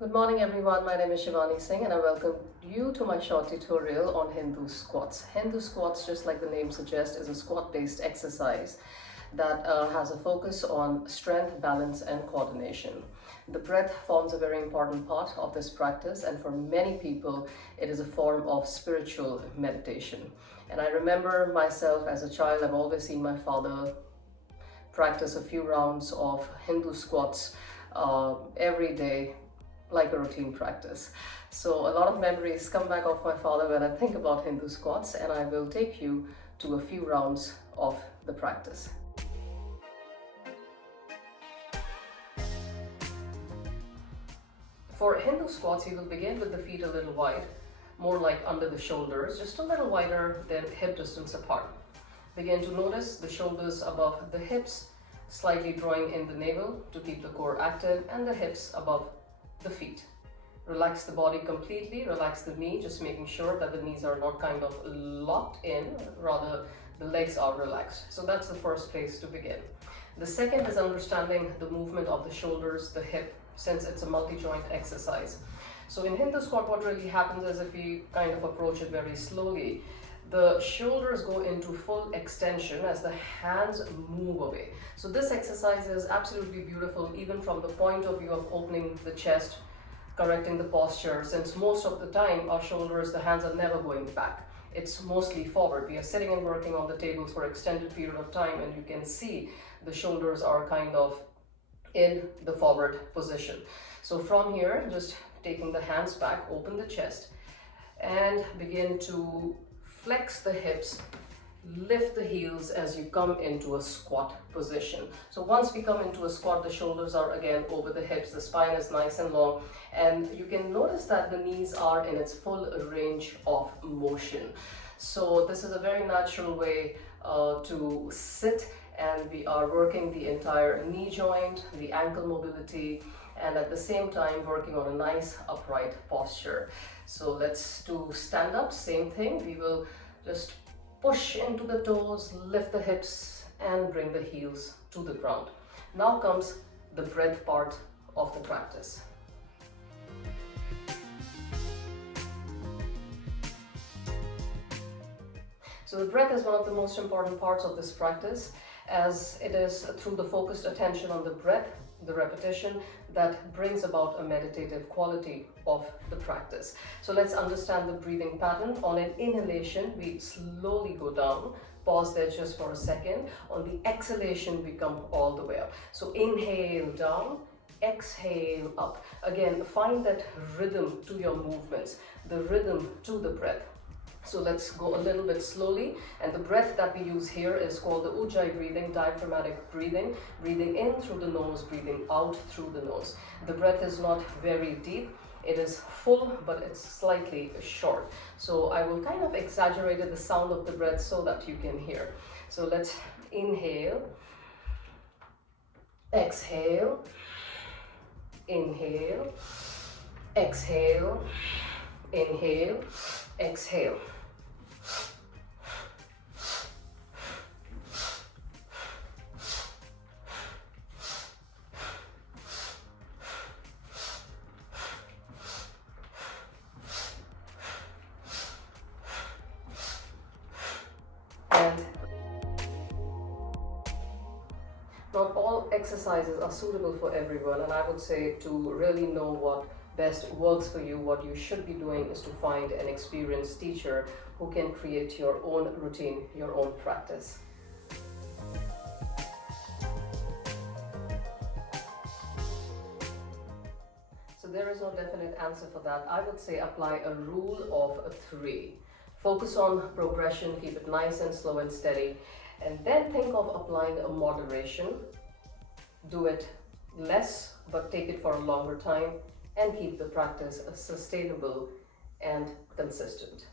Good morning everyone, my name is Shivani Singh and I welcome you to my short tutorial on Hindu squats. Hindu squats, just like the name suggests, is a squat based exercise that has a focus on strength, balance and coordination. The breath forms a very important part of this practice, and for many people it is a form of spiritual meditation. And I remember myself as a child, I've always seen my father practice a few rounds of Hindu squats every day, like a routine practice. So a lot of memories come back of my father when I think about Hindu squats, and I will take you to a few rounds of the practice. For Hindu squats, you will begin with the feet a little wide, more like under the shoulders, just a little wider than hip distance apart. Begin to notice the shoulders above the hips, slightly drawing in the navel to keep the core active, and the hips above the feet. Relax the body completely, relax the knee, just making sure that the knees are not kind of locked in, rather the legs are relaxed. So that's the first place to begin. The second is understanding the movement of the shoulders, the hip, since it's a multi-joint exercise. So in Hindu squat, what really happens is, if we kind of approach it very slowly, the shoulders go into full extension as the hands move away. So this exercise is absolutely beautiful, even from the point of view of opening the chest, correcting the posture, since most of the time our shoulders, the hands are never going back. It's mostly forward. We are sitting and working on the tables for extended period of time, and you can see the shoulders are kind of in the forward position. So from here, just taking the hands back, open the chest and begin to flex the hips, lift the heels as you come into a squat position. So once we come into a squat, the shoulders are again over the hips, the spine is nice and long, and you can notice that the knees are in its full range of motion. So this is a very natural way to sit, and we are working the entire knee joint, the ankle mobility, and at the same time working on a nice upright posture. So let's do stand up, same thing. We will just push into the toes, lift the hips and bring the heels to the ground. Now comes the breath part of the practice. So the breath is one of the most important parts of this practice, as it is through the focused attention on the breath, the repetition, that brings about a meditative quality of the practice. So let's understand the breathing pattern. On an inhalation, we slowly go down. Pause there just for a second. On the exhalation, we come all the way up. So inhale down, exhale up. Again, find that rhythm to your movements, the rhythm to the breath. So let's go a little bit slowly, and the breath that we use here is called the Ujjayi breathing, diaphragmatic breathing, breathing in through the nose, breathing out through the nose. The breath is not very deep, it is full, but it's slightly short. So I will kind of exaggerate the sound of the breath so that you can hear. So let's inhale, exhale, inhale, exhale, inhale, exhale. And not all exercises are suitable for everyone, and I would say to really know what best works for you, what you should be doing is to find an experienced teacher who can create your own routine, your own practice. So there is no definite answer for that. I would say apply a rule of 3. Focus on progression, keep it nice and slow and steady, and then think of applying a moderation. Do it less, but take it for a longer time, and keep the practice sustainable and consistent.